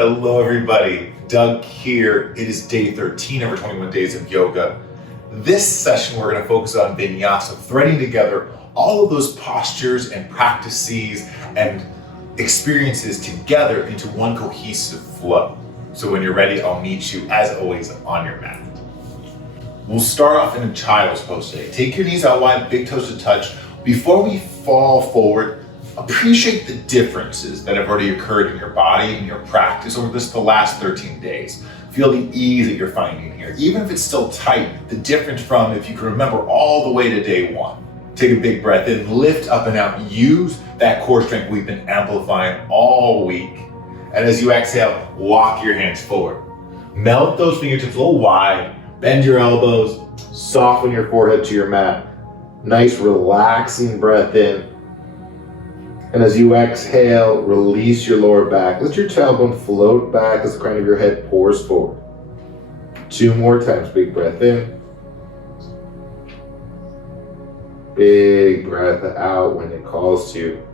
Hello everybody, Doug here. It is day 13 of our 21 days of yoga. This session we're going to focus on vinyasa, threading together all of those postures and practices and experiences together into one cohesive flow. So when you're ready, I'll meet you as always on your mat. We'll start off in a child's pose today. Take your knees out wide, big toes to touch. Before we fall forward, appreciate the differences that have already occurred in your body and your practice over the last 13 days. Feel the ease that you're finding here. Even if it's still tight, the difference from if you can remember all the way to day one. Take a big breath in, lift up and out. Use that core strength we've been amplifying all week. And as you exhale, walk your hands forward. Melt those fingertips a little wide, bend your elbows, soften your forehead to your mat. Nice relaxing breath in. And as you exhale, release your lower back. Let your tailbone float back as the crown of your head pours forward. 2 more times, big breath in. Big breath out when it calls to you.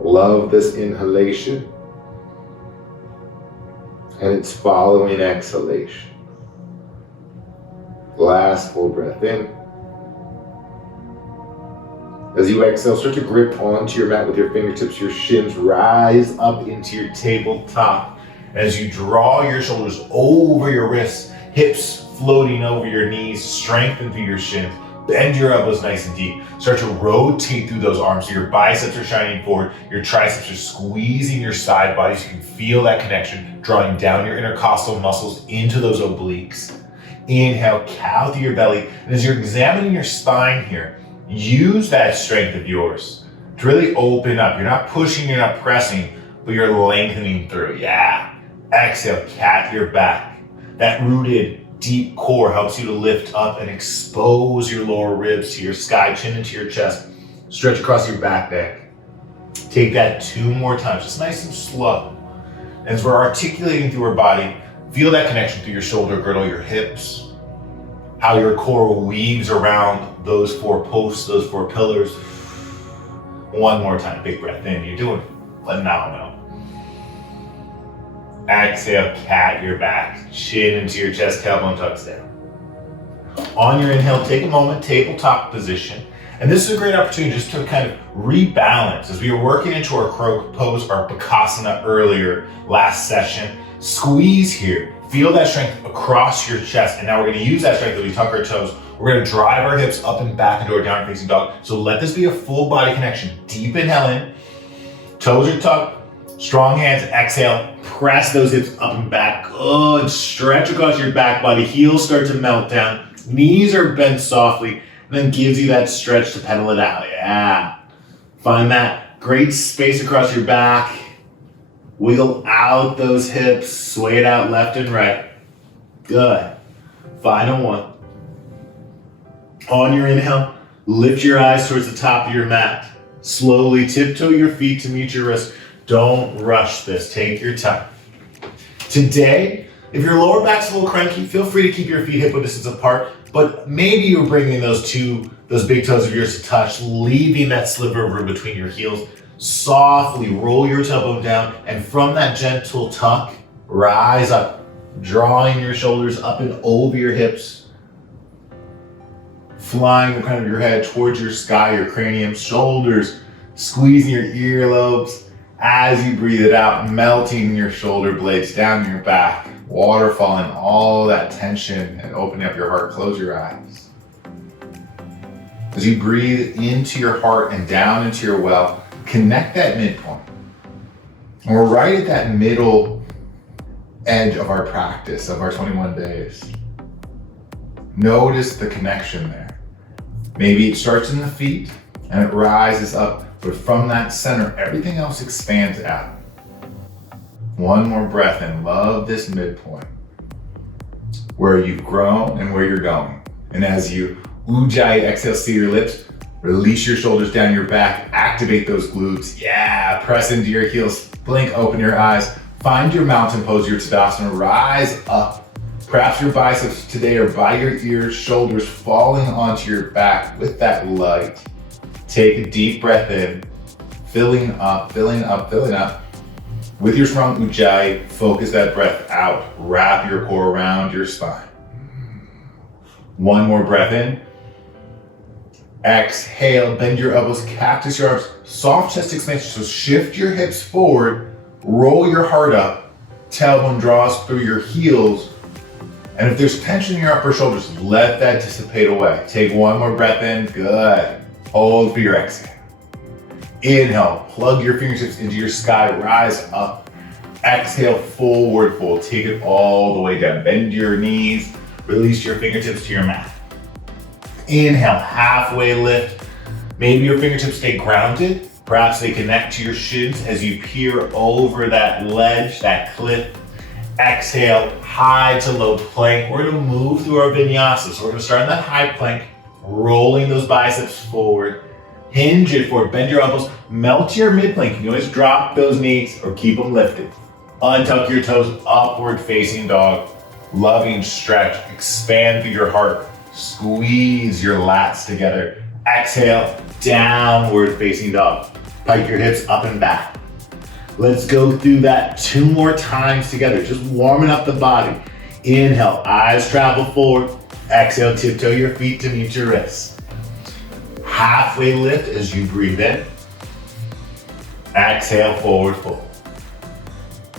Love this inhalation and its following exhalation. Last full breath in. As you exhale, start to grip onto your mat with your fingertips. Your shins rise up into your tabletop. As you draw your shoulders over your wrists, hips floating over your knees, strengthen through your shins. Bend your elbows nice and deep. Start to rotate through those arms so your biceps are shining forward. Your triceps are squeezing your side bodies. You can feel that connection, drawing down your intercostal muscles into those obliques. Inhale, cow through your belly. And as you're examining your spine here, use that strength of yours to really open up. You're not pushing, you're not pressing, but you're lengthening through. Yeah. Exhale, cat your back. That rooted deep core helps you to lift up and expose your lower ribs to your sky, chin into your chest. Stretch across your back neck. Take that 2 more times, just nice and slow. As we're articulating through our body, feel that connection through your shoulder girdle, your hips, how your core weaves around those 4 posts, those 4 pillars. 1 more time, big breath in. You're doing phenomenal. Exhale, cat your back, chin into your chest, tailbone tucks down. On your inhale, take a moment, tabletop position. And this is a great opportunity just to kind of rebalance. As we were working into our crow pose, our Bakasana earlier last session, squeeze here. Feel that strength across your chest. And now we're going to use that strength as we tuck our toes. We're going to drive our hips up and back into our downward facing dog. So let this be a full body connection. Deep inhale in, toes are tucked, strong hands, exhale. Press those hips up and back. Good. Stretch across your back body. Heels start to melt down. Knees are bent softly. And then gives you that stretch to pedal it out. Yeah. Find that great space across your back. Wiggle out those hips. Sway it out left and right. Good. Final one. On your inhale, lift your eyes towards the top of your mat. Slowly tiptoe your feet to meet your wrist. Don't rush this. Take your time. Today, if your lower back's a little cranky, feel free to keep your feet hip width distance apart, but maybe you're bringing those big toes of yours to touch, leaving that sliver of room between your heels. Softly roll your tailbone down, and from that gentle tuck, rise up, drawing your shoulders up and over your hips, flying the crown of your head towards your sky, your cranium, shoulders, squeezing your earlobes. As you breathe it out, melting your shoulder blades down your back, waterfalling all that tension and opening up your heart. Close your eyes. As you breathe into your heart and down into your well, connect that midpoint. And we're right at that middle edge of our practice, of our 21 days. Notice the connection there. Maybe it starts in the feet and it rises up. But from that center, everything else expands out. 1 more breath in. Love this midpoint. Where you've grown and where you're going. And as you ujjayi exhale, see your lips, release your shoulders down your back, activate those glutes. Yeah, press into your heels, blink, open your eyes. Find your mountain pose, your Tadasana, rise up. Perhaps your biceps today are by your ears, shoulders falling onto your back with that light. Take a deep breath in, filling up, filling up, filling up. With your strong ujjayi, focus that breath out. Wrap your core around your spine. One more breath in. Exhale, bend your elbows, cactus your arms, soft chest expansion. So shift your hips forward, roll your heart up, tailbone draws through your heels. And if there's tension in your upper shoulders, let that dissipate away. Take one more breath in, good. Hold for your exhale. Inhale, plug your fingertips into your sky, rise up. Exhale, forward fold, take it all the way down. Bend your knees, release your fingertips to your mat. Inhale, halfway lift. Maybe your fingertips stay grounded. Perhaps they connect to your shins as you peer over that ledge, that cliff. Exhale, high to low plank. We're gonna move through our vinyasa. So we're gonna start in that high plank, rolling those biceps forward. Hinge it forward, bend your elbows, melt your mid plank. You can always drop those knees or keep them lifted. Untuck your toes, upward facing dog. Loving stretch, expand through your heart. Squeeze your lats together. Exhale, downward facing dog. Pike your hips up and back. Let's go through that 2 more times together, just warming up the body. Inhale, eyes travel forward. Exhale, tiptoe your feet to meet your wrists. Halfway lift as you breathe in. Exhale, forward fold.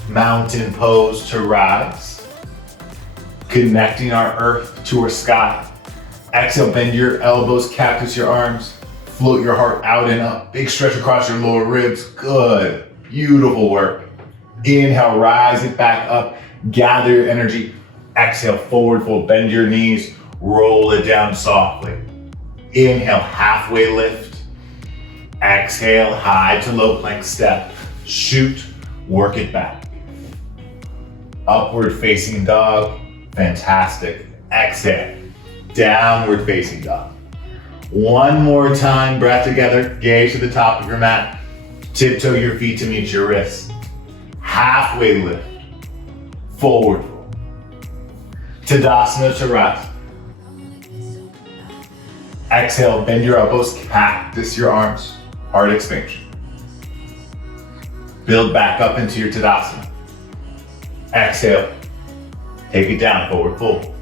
Mountain pose to rise. Connecting our earth to our sky. Exhale, bend your elbows, cactus your arms. Float your heart out and up. Big stretch across your lower ribs. Good. Beautiful work. Inhale, rise it back up. Gather your energy. Exhale, forward fold. Bend your knees. Roll it down softly. Inhale, halfway lift. Exhale, high to low plank step. Shoot, work it back. Upward facing dog. Fantastic. Exhale, downward facing dog. One more time, breath together. Gaze to the top of your mat. Tiptoe your feet to meet your wrists. Halfway lift. Forward fold. Tadasana to rise. Exhale, bend your elbows, cactus your arms, heart expansion. Build back up into your Tadasana. Exhale, take it down, forward fold.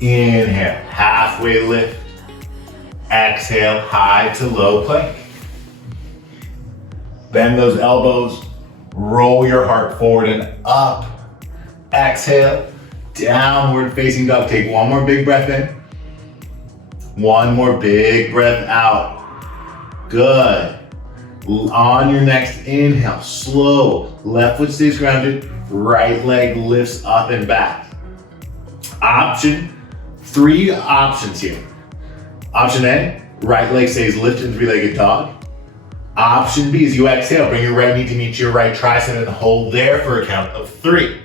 Inhale, halfway lift. Exhale, high to low plank. Bend those elbows, roll your heart forward and up. Exhale, downward facing dog. Take one more big breath in. One more big breath out. Good. On your next inhale, slow. Left foot stays grounded, right leg lifts up and back. Three options here. Option A, right leg stays lifted, 3-legged dog. Option B is you exhale, bring your right knee to meet your right tricep and hold there for a count of 3.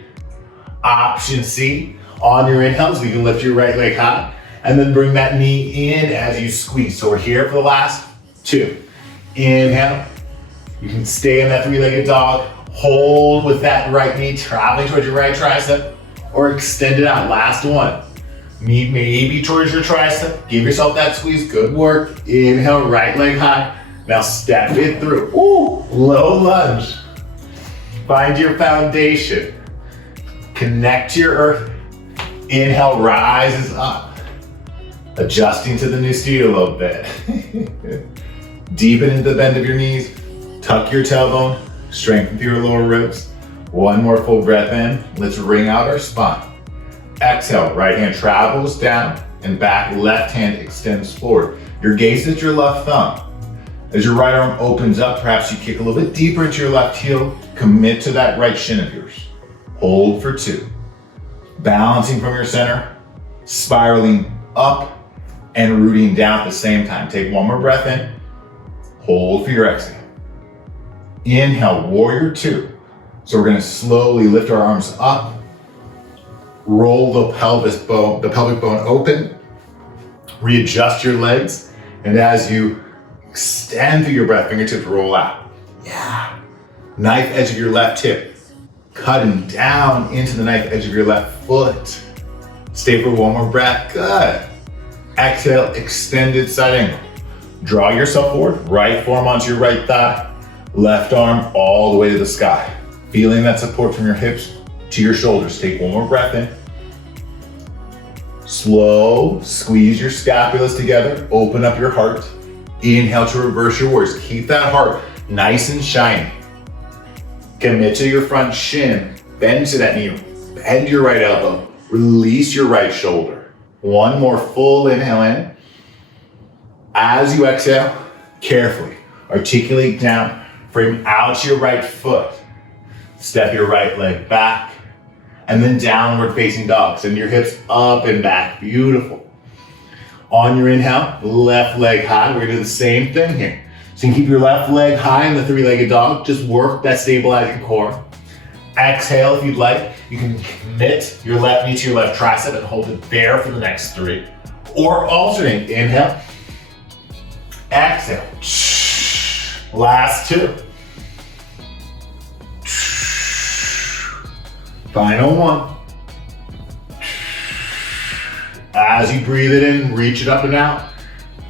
Option C, on your inhales, you can lift your right leg high and then bring that knee in as you squeeze. So we're here for the last 2. Inhale, you can stay in that 3-legged dog, hold with that right knee traveling towards your right tricep or extend it out. Last one. Knee maybe towards your tricep. Give yourself that squeeze. Good work. Inhale, right leg high. Now step it through. Ooh, low lunge. Find your foundation. Connect to your earth. Inhale, rises up. Adjusting to the new seat a little bit. Deepen into the bend of your knees. Tuck your tailbone. Strengthen through your lower ribs. One more full breath in. Let's wring out our spine. Exhale, right hand travels down and back, left hand extends forward. Your gaze is at your left thumb. As your right arm opens up, perhaps you kick a little bit deeper into your left heel. Commit to that right shin of yours. Hold for 2. Balancing from your center, spiraling up and rooting down at the same time. Take one more breath in. Hold for your exhale. Inhale, warrior 2. So we're gonna slowly lift our arms up. Roll the pelvic bone open. Readjust your legs. And as you extend through your breath, fingertips roll out. Yeah. Knife edge of your left hip. Cutting down into the knife edge of your left foot. Stay for one more breath. Good. Exhale, extended side angle. Draw yourself forward. Right forearm onto your right thigh. Left arm all the way to the sky. Feeling that support from your hips to your shoulders. Take one more breath in. Slow, squeeze your scapulas together. Open up your heart. Inhale to reverse your warriors. Keep that heart nice and shiny. Commit to your front shin. Bend to that knee. Bend your right elbow. Release your right shoulder. One more full inhale in. As you exhale, carefully articulate down. Frame out your right foot. Step your right leg back. And then downward facing dog. Send your hips up and back. Beautiful. On your inhale, left leg high. We're gonna do the same thing here. So you can keep your left leg high in the three-legged dog. Just work that stabilizing core. Exhale if you'd like. You can commit your left knee to your left tricep and hold it there for the next 3. Or alternate. Inhale. Exhale. Last 2. Final 1. As you breathe it in, reach it up and out.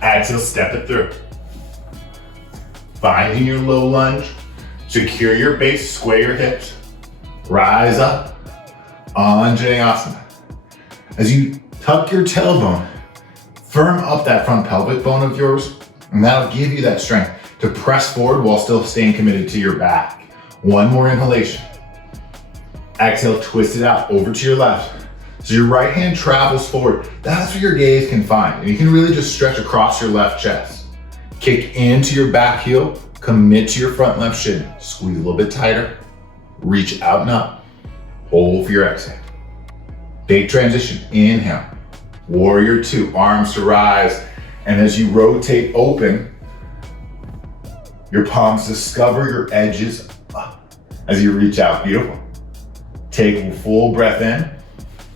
Exhale, step it through. Finding your low lunge. Secure your base, square your hips. Rise up. Anjaneyasana. As you tuck your tailbone, firm up that front pelvic bone of yours, and that'll give you that strength to press forward while still staying committed to your back. One more inhalation. Exhale, twist it out over to your left. So your right hand travels forward. That's where your gaze can find. And you can really just stretch across your left chest. Kick into your back heel. Commit to your front left shin. Squeeze a little bit tighter. Reach out and up. Hold for your exhale. Big transition. Inhale. Warrior 2. Arms to rise. And as you rotate open, your palms discover your edges up as you reach out. Beautiful. Take a full breath in.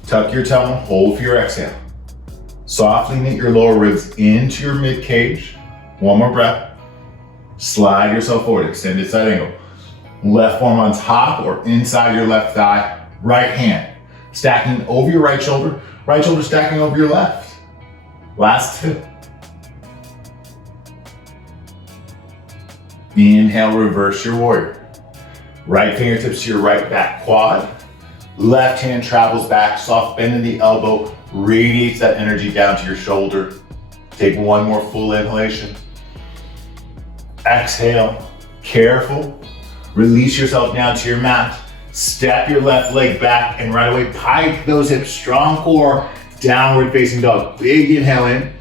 Tuck your tongue. Hold for your exhale. Softly knit your lower ribs into your mid cage. One more breath. Slide yourself forward. Extended side angle. Left arm on top or inside your left thigh. Right hand stacking over your right shoulder. Right shoulder stacking over your left. Last 2. Inhale, reverse your warrior. Right fingertips to your right back quad. Left hand travels back, soft bend in the elbow, radiates that energy down to your shoulder. Take one more full inhalation. Exhale, careful. Release yourself down to your mat. Step your left leg back and right away pike those hips, strong core, downward facing dog. Big inhale in.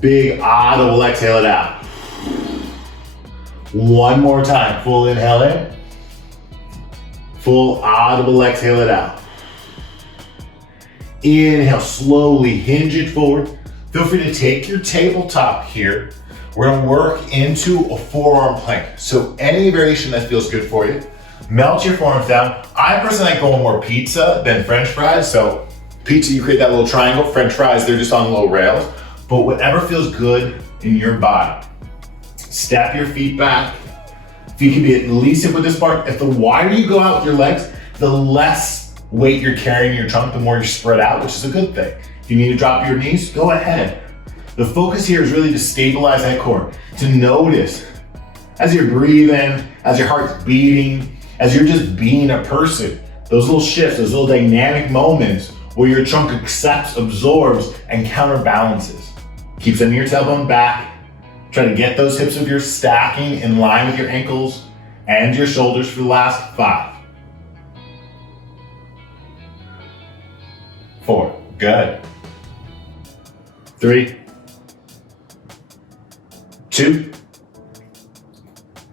Big audible exhale it out. One more time, full inhale in. Full audible exhale it out. Inhale, slowly hinge it forward. Feel free to take your tabletop here. We're gonna work into a forearm plank. So any variation that feels good for you, melt your forearms down. I personally like going more pizza than French fries. So pizza, you create that little triangle. French fries, they're just on low rails. But whatever feels good in your body. Step your feet back. Feet can be at least hip width apart. If the wider you go out with your legs, the less weight you're carrying in your trunk, the more you're spread out, which is a good thing. If you need to drop your knees, go ahead. The focus here is really to stabilize that core, to notice as you're breathing, as your heart's beating, as you're just being a person, those little shifts, those little dynamic moments where your trunk accepts, absorbs, and counterbalances. Keep sending your tailbone back. Try to get those hips of yours stacking in line with your ankles and your shoulders for the last 5. 4, good. 3, 2,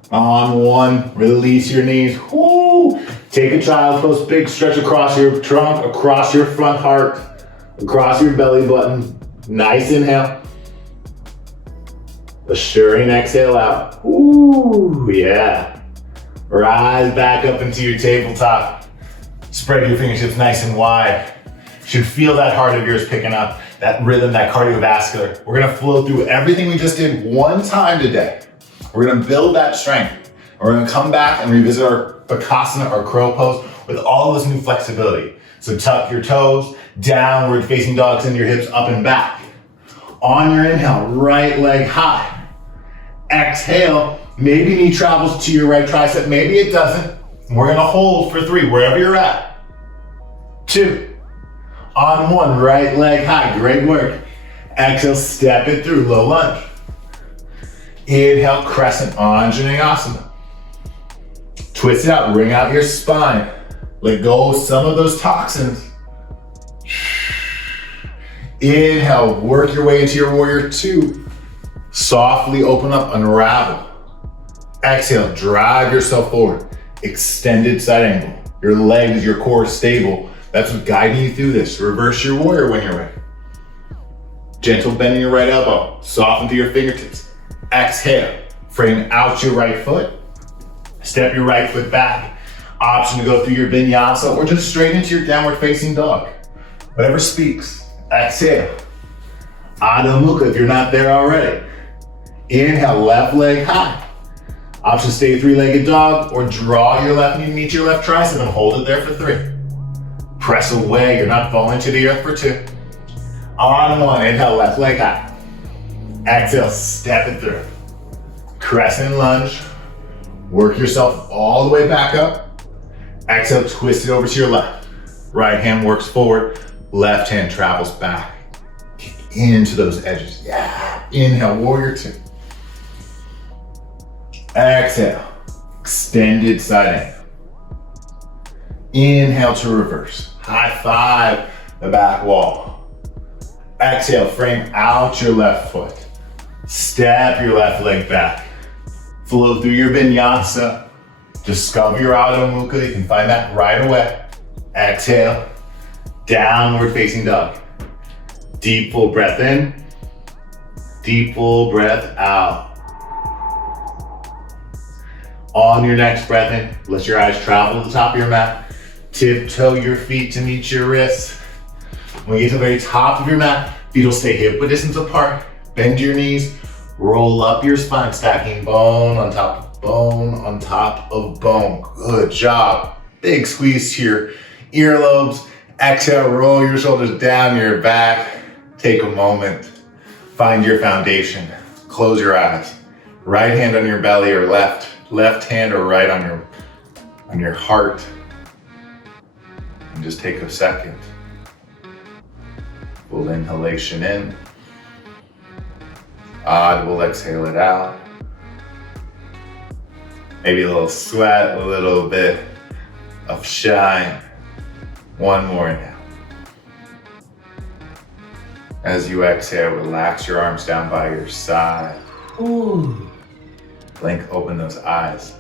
on 1, release your knees. Woo! Take a child's pose, big stretch across your trunk, across your front heart, across your belly button. Nice inhale. Assuring exhale out. Ooh, yeah. Rise back up into your tabletop. Spread your fingertips nice and wide. You should feel that heart of yours picking up, that rhythm, that cardiovascular. We're gonna flow through everything we just did one time today. We're gonna build that strength. We're gonna come back and revisit our Bakasana, our crow pose, with all of this new flexibility. So tuck your toes, downward facing dog, send your hips up and back. On your inhale, right leg high. Exhale, maybe knee travels to your right tricep, maybe it doesn't. We're gonna hold for 3, wherever you're at. 2, on 1, right leg high, great work. Exhale, step it through, low lunge. Inhale, crescent Anjaneyasana. Twist it out, wring out your spine. Let go of some of those toxins. Inhale, work your way into your warrior 2. Softly open up, unravel. Exhale, drive yourself forward. Extended side angle. Your legs, your core is stable. That's what's guiding you through this. Reverse your warrior when you're ready. Gentle bend in your right elbow. Soften to your fingertips. Exhale, frame out your right foot. Step your right foot back. Option to go through your vinyasa or just straight into your downward facing dog. Whatever speaks. Exhale. Adho Mukha if you're not there already. Inhale, left leg high. Option stay 3-legged dog or draw your left knee to meet your left tricep and hold it there for 3. Press away, you're not falling to the earth for 2. On 1, inhale, left leg high. Exhale, step it through. Crescent lunge. Work yourself all the way back up. Exhale, twist it over to your left. Right hand works forward, left hand travels back. Kick into those edges, yeah. Inhale, warrior 2. Exhale, extended side angle. Inhale to reverse. High five the back wall. Exhale, frame out your left foot. Step your left leg back. Flow through your vinyasa. Discover your Adho Mukha. You can find that right away. Exhale, downward facing dog. Deep full breath in. Deep full breath out. On your next breath in, let your eyes travel to the top of your mat. Tiptoe your feet to meet your wrists. When you get to the very top of your mat, feet will stay hip width distance apart. Bend your knees, roll up your spine, stacking bone on top of bone on top of bone. Good job. Big squeeze to your earlobes. Exhale, roll your shoulders down your back. Take a moment. Find your foundation. Close your eyes. Right hand on your belly or left hand or right on your heart. And just take a second. Full inhalation in. We'll exhale it out. Maybe a little sweat, a little bit of shine. One more inhale. As you exhale, relax your arms down by your side. Ooh. Blink open those eyes.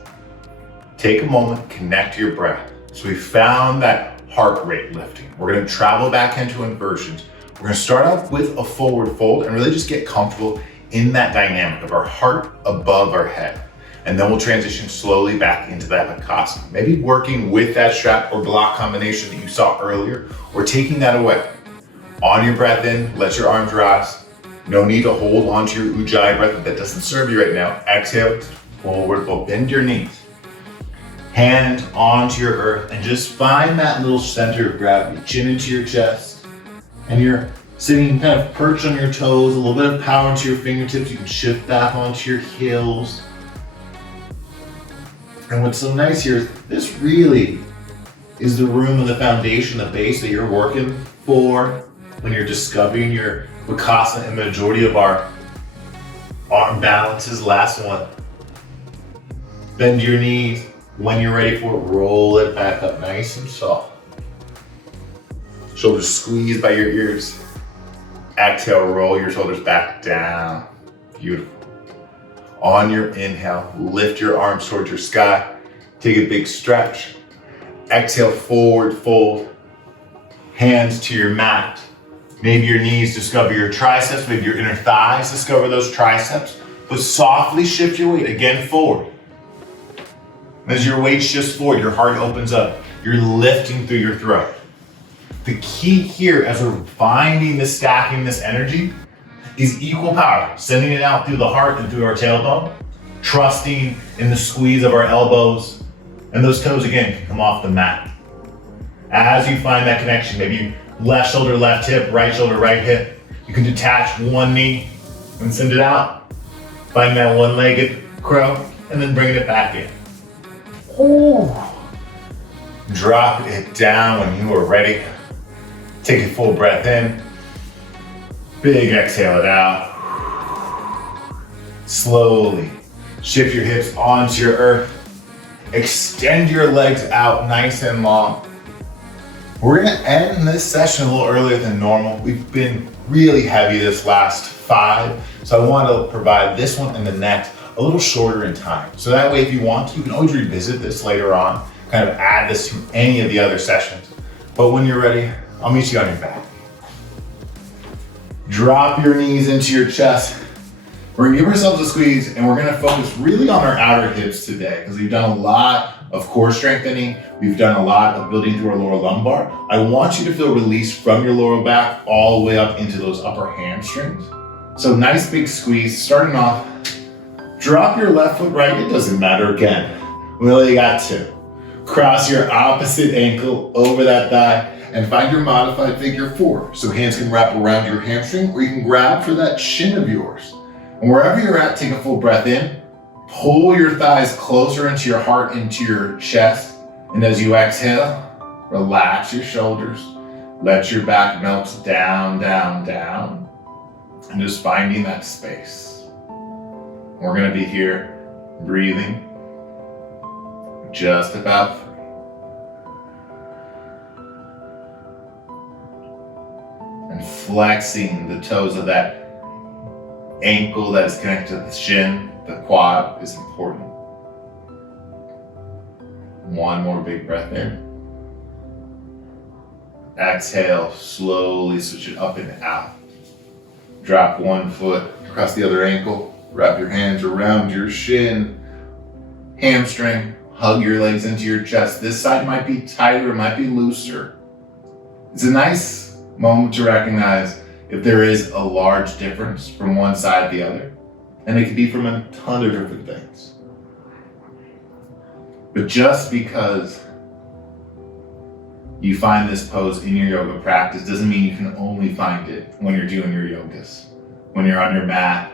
Take a moment, connect to your breath. So we found that heart rate lifting. We're gonna travel back into inversions. We're gonna start off with a forward fold and really just get comfortable in that dynamic of our heart above our head. And then we'll transition slowly back into that Bakasana. Maybe working with that strap or block combination that you saw earlier, or taking that away. On your breath in, let your arms rise. No need to hold onto your Ujjayi breath if that doesn't serve you right now. Exhale, forward fold, bend your knees. Hand onto your earth and just find that little center of gravity. Chin into your chest. And you're sitting kind of perched on your toes, a little bit of power into your fingertips. You can shift back onto your heels. And what's so nice here is this really is the room and the foundation, the base that you're working for when you're discovering your Bakasana. And the majority of our arm balances. Last one. Bend your knees. When you're ready for it, roll it back up nice and soft. Shoulders squeezed by your ears. Exhale, roll your shoulders back down. Beautiful. On your inhale, lift your arms towards your sky. Take a big stretch. Exhale, forward fold. Hands to your mat. Maybe your knees discover your triceps. Maybe your inner thighs discover those triceps. But softly shift your weight again forward. As your weight shifts forward, your heart opens up. You're lifting through your throat. The key here as we're finding this stacking, this energy, is equal power. Sending it out through the heart and through our tailbone. Trusting in the squeeze of our elbows. And those toes, again, can come off the mat. As you find that connection, maybe left shoulder, left hip, right shoulder, right hip. You can detach one knee and send it out. Find that one-legged crow and then bringing it back in. Ooh. Drop it down when you are ready. Take a full breath in. Big exhale it out. Slowly shift your hips onto your earth. Extend your legs out nice and long. We're gonna end this session a little earlier than normal. We've been really heavy this last 5, so I want to provide this one and the next a little shorter in time. So that way, if you want to, you can always revisit this later on, kind of add this to any of the other sessions. But when you're ready, I'll meet you on your back. Drop your knees into your chest. We're gonna give ourselves a squeeze and we're gonna focus really on our outer hips today because we've done a lot of core strengthening. We've done a lot of building through our lower lumbar. I want you to feel release from your lower back all the way up into those upper hamstrings. So nice big squeeze, starting off. Drop your left foot right, it doesn't matter again. We only got 2. Cross your opposite ankle over that thigh and find your modified figure 4. So hands can wrap around your hamstring or you can grab for that shin of yours. And wherever you're at, take a full breath in. Pull your thighs closer into your heart, into your chest. And as you exhale, relax your shoulders. Let your back melt down, down, down. And just finding that space. We're gonna be here breathing just about 3. And flexing the toes of that ankle that is connected to the shin, the quad is important. One more big breath in. Exhale, slowly switch it up and out. Drop one foot across the other ankle. Wrap your hands around your shin, hamstring, hug your legs into your chest. This side might be tighter, it might be looser. It's a nice moment to recognize if there is a large difference from one side to the other. And it could be from a ton of different things. But just because you find this pose in your yoga practice doesn't mean you can only find it when you're doing your yogas. When you're on your mat,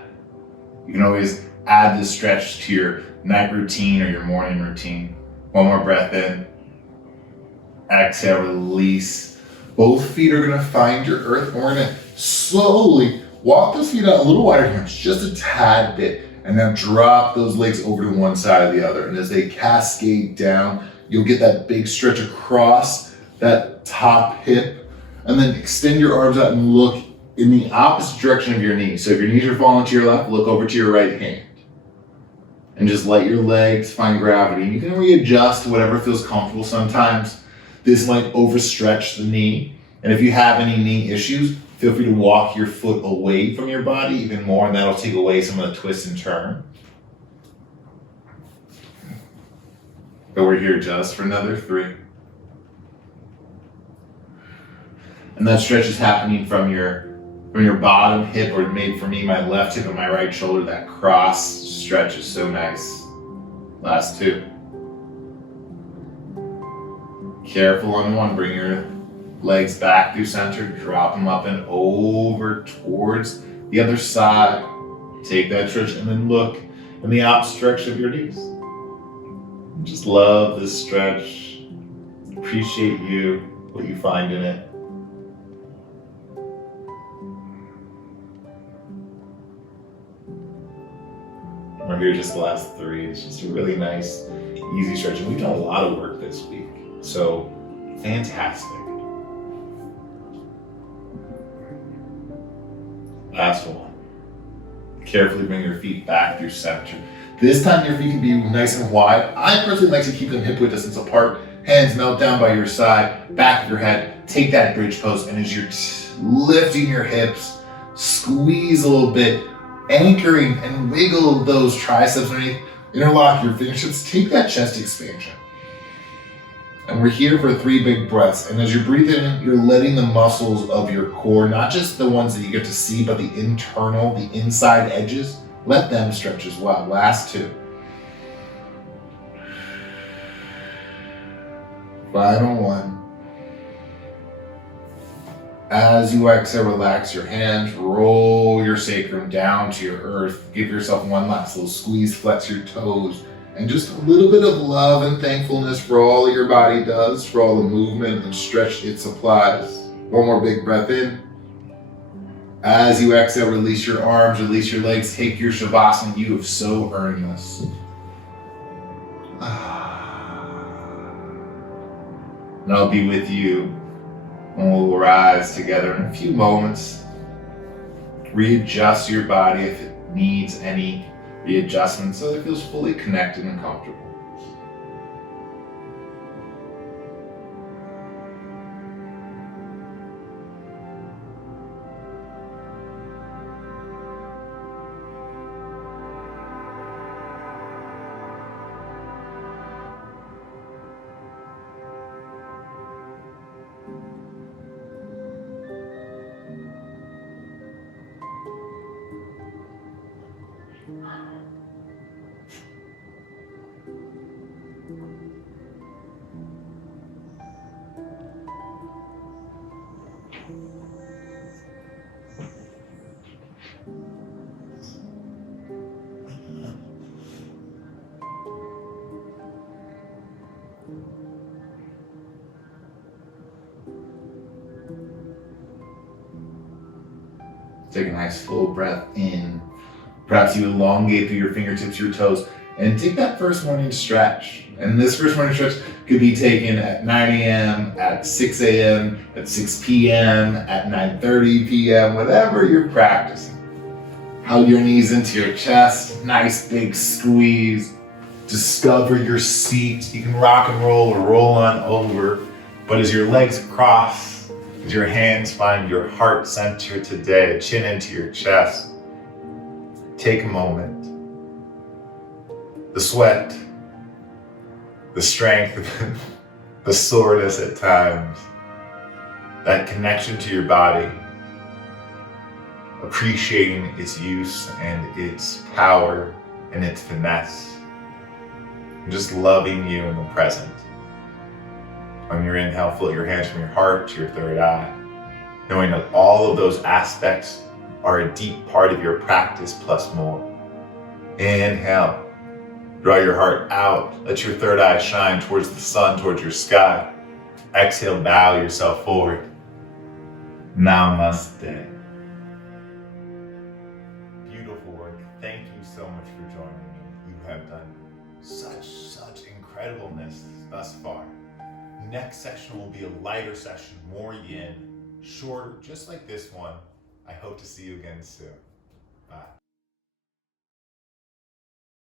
you can always add this stretch to your night routine or your morning routine. One more breath in. Exhale, release. Both feet are gonna find your earth and we're gonna slowly walk those feet out a little wider here, just a tad bit, and then drop those legs over to one side or the other. And as they cascade down, you'll get that big stretch across that top hip, and then extend your arms out and look in the opposite direction of your knees. So if your knees are falling to your left, look over to your right hand. And just let your legs find gravity. You can readjust to whatever feels comfortable. Sometimes this might overstretch the knee. And if you have any knee issues, feel free to walk your foot away from your body even more, and that'll take away some of the twist and turn. But we're here just for another 3. And that stretch is happening from your bottom hip, or maybe for me, my left hip and my right shoulder. That cross stretch is so nice. Last 2. Careful on one, bring your legs back through center, drop them up and over towards the other side. Take that stretch and then look in the opposite direction of your knees. Just love this stretch. Appreciate you, what you find in it. We're here just the last 3. It's just a really nice, easy stretch. And we've done a lot of work this week. So, fantastic. Last one. Carefully bring your feet back through center. This time your feet can be nice and wide. I personally like to keep them hip width distance apart. Hands melt down by your side, back of your head. Take that bridge pose, and as you're lifting your hips, squeeze a little bit, anchoring and wiggle those triceps underneath. Interlock your fingertips. Take that chest expansion. And we're here for 3 big breaths. And as you're breathing in, you're letting the muscles of your core, not just the ones that you get to see, but the internal, the inside edges, let them stretch as well. Last 2. Final 1. As you exhale, relax your hands, roll your sacrum down to your earth. Give yourself one last little squeeze, flex your toes, and just a little bit of love and thankfulness for all your body does, for all the movement and stretch it supplies. One more big breath in. As you exhale, release your arms, release your legs, take your Shavasana. You have so earned this. And I'll be with you. And we'll rise together in a few moments. Readjust your body if it needs any readjustment so it feels fully connected and comfortable. Take a nice full breath in. Perhaps you elongate through your fingertips, your toes, and take that first morning stretch. And this first morning stretch could be taken at 9 a.m., at 6 a.m., at 6 p.m., at 9:30 p.m., whatever you're practicing. Hug your knees into your chest, nice big squeeze. Discover your seat. You can rock and roll or roll on over, but as your legs cross, as your hands find your heart center today, chin into your chest, take a moment. The sweat, the strength, the soreness at times, that connection to your body, appreciating its use and its power and its finesse, and just loving you in the present. On your inhale, float your hands from your heart to your third eye, knowing that all of those aspects are a deep part of your practice plus more. Inhale, draw your heart out, let your third eye shine towards the sun, towards your sky. Exhale, bow yourself forward. Namaste. Beautiful work. Thank you so much for joining me. You have done such incredibleness thus far. Next session will be a lighter session, more yin, shorter, just like this one. I hope to see you again soon. Bye.